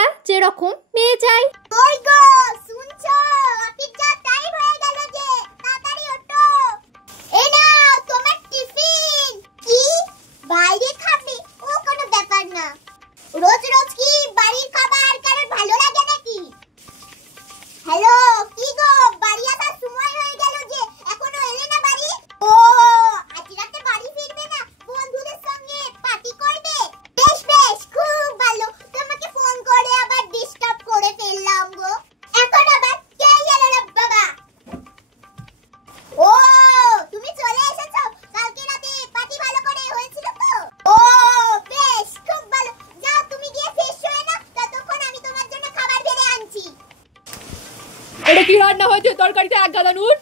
মেয়েরা যেরকম মেয়ে চাই। ওই গো শুনছো, অফিস যা টাইম হয়ে গেল যে, তাড়াতাড়ি ওঠো। এই নাও তোমার টিফিন। কি বাইরে খাবে? ও কোনো ব্যাপার না। রোজ রোজ কি বাড়ির খাবার কারোর ভালো লাগে নাকি? হ্যালো, কি গো বাড়ি আসার সময় হয়ে গেল যে, এখনো এলে না বাড়ি? ও আজ রাতে বাড়ি ফিরবে না, বন্ধুদের সঙ্গে পার্টি করবে? বেশ বেশ, খুব ভালো। তোমাকে ফোন করে আবার ডিস্টার্ব করে ফেললাম গো। এখন আবার কে এলো রে বাবা? ও তুমি চলে এসেছো? কালকে রাতে পার্টি ভালো করে হয়েছিল তো? ও বেশ, খুব ভালো। যাও তুমি গিয়ে ফ্রেশ হয়ে নাও, ততক্ষণ আমি তোমার জন্য খাবার বেড়ে আনছি। এটা কি রান্না হয়েছে? তরকারিতে এক গাদা নুন।